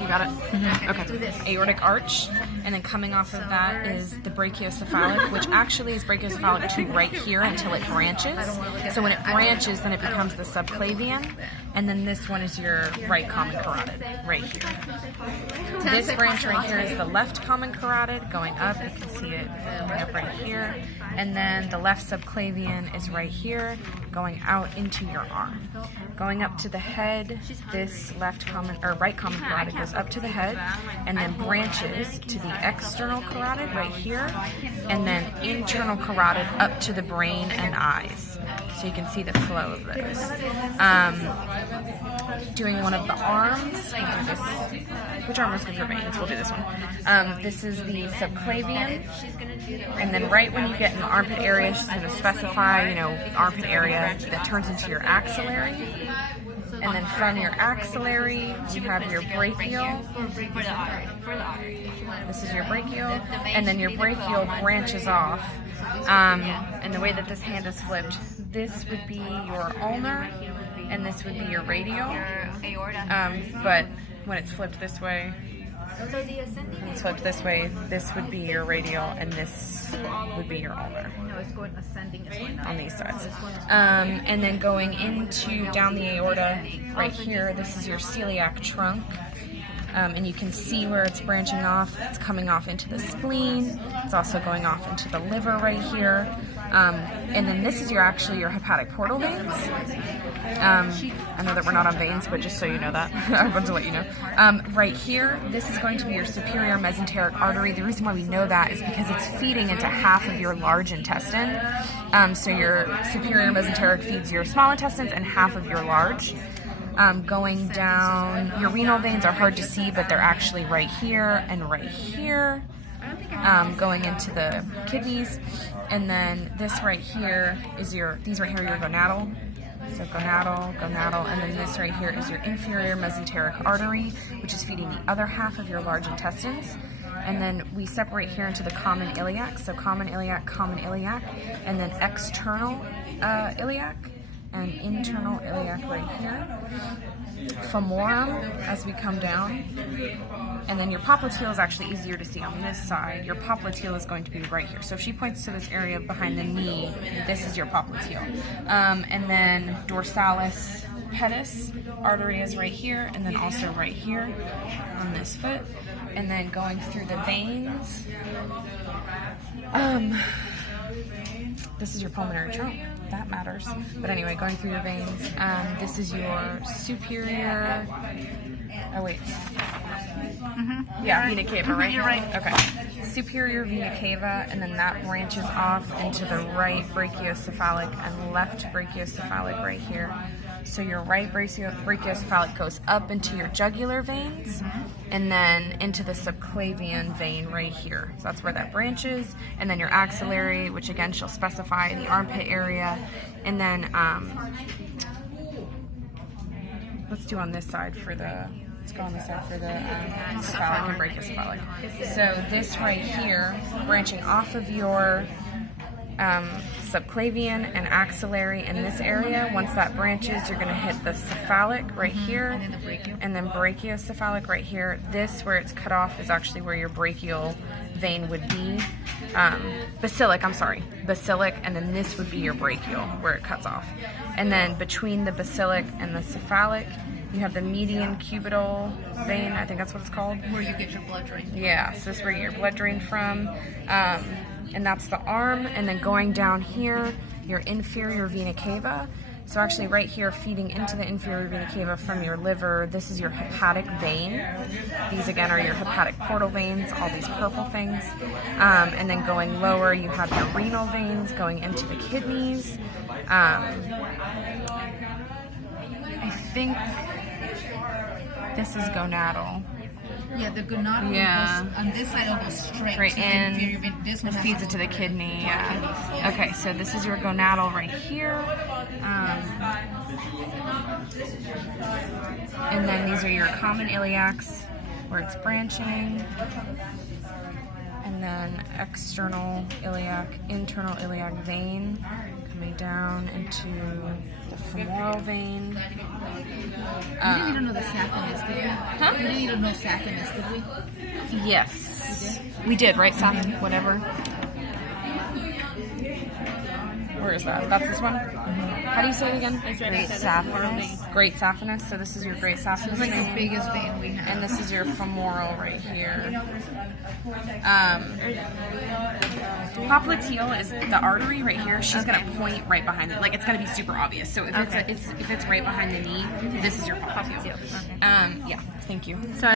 You got it? Mm-hmm. Okay. Aortic arch, and then coming off of that is the brachiocephalic, which actually is brachiocephalic to right here until it branches. So when it branches, then it becomes the subclavian, and then this one is your right common carotid, right here. This branch right here is the left common carotid going up. You can see it going up right here. And then the left subclavian is right here, going out into your arm. Going up to the head, this left common or right common carotid goes up to the head and then branches to the external carotid right here, and then internal carotid up to the brain and eyes. So you can see the flow of those. Doing one of the arms, we'll do this. Which arm is good for veins? We'll do this one. This is the subclavian, and then right when you get in the armpit area, she's going to specify, the armpit area that turns into your axillary. And then from your axillary, you have your brachial. This is your brachial, and then your brachial branches off. And the way that this hand is flipped, this would be your ulnar, and this would be your radial. But when it's flipped this way, this would be your radial, and this would be your ulnar on these sides. And then going into down the aorta right here, this is your celiac trunk. And you can see where it's branching off. It's coming off into the spleen. It's also going off into the liver right here. And then this is actually your hepatic portal veins. I know that we're not on veins, but just so you know that, I want to let you know. Right here, this is going to be your superior mesenteric artery. The reason why we know that is because it's feeding into half of your large intestine. So your superior mesenteric feeds your small intestines and half of your large. Going down, your renal veins are hard to see, but they're actually right here and right here. Going into the kidneys, and then this right here is these right here are your gonadal. So gonadal, and then this right here is your inferior mesenteric artery, which is feeding the other half of your large intestines. And then we separate here into the common iliac, so common iliac, and then external iliac, and internal iliac right here. Femorum as we come down, and then your popliteal is actually easier to see on this side. Your popliteal is going to be right here. So if she points to this area behind the knee, this is your popliteal. And then dorsalis pedis artery is right here, and then also right here on this foot. And then going through the veins, this is your pulmonary trunk. That matters. But anyway, going through your veins, this is your superior, vena cava, right? You're right. Okay. Superior vena cava, and then that branches off into the right brachiocephalic and left brachiocephalic right here. So your right brachiocephalic goes up into your jugular veins, and then into the subclavian vein right here. So that's where that branches. And then your axillary, which again she'll specify the armpit area. And then let's go on this side for the cephalic and brachiocephalic. So this right here, branching off of your subclavian and axillary in this area. Once that branches, you're going to hit the cephalic right here, and then brachiocephalic right here. This, where it's cut off, is actually where your brachial vein would be. Basilic, and then this would be your brachial, where it cuts off. And then between the basilic and the cephalic, you have the median cubital vein, I think that's what it's called. Where you get your blood drain. Yeah, so this is where you get your blood drain from. And that's the arm. And then going down here, your inferior vena cava. So actually right here, feeding into the inferior vena cava from your liver, this is your hepatic vein. These again are your hepatic portal veins, all these purple things. And then going lower, you have your renal veins going into the kidneys. I think this is gonadal. Yeah, the gonadal goes on this side, it'll go straight to in. the inferior. This one feeds it to the kidney. Yeah. Okay, so this is your gonadal right here. And then these are your common iliacs, where it's branching. And then external iliac, internal iliac vein coming down into the femoral vein. We didn't need to know the saphenous, did we? Huh? We didn't need to know saphenous, did we? Yes. We did, right? Saphenous, whatever. Where is that? That's this one? How do you say it again? Great saphenous. Great saphenous. So this is your great saphenous It's like the vein. biggest vein we have. And this is your femoral right here. Popliteal is the artery right here. She's gonna point right behind it. Like it's gonna be super obvious. So if it's right behind the knee, this is your popliteal. Yeah. Thank you. So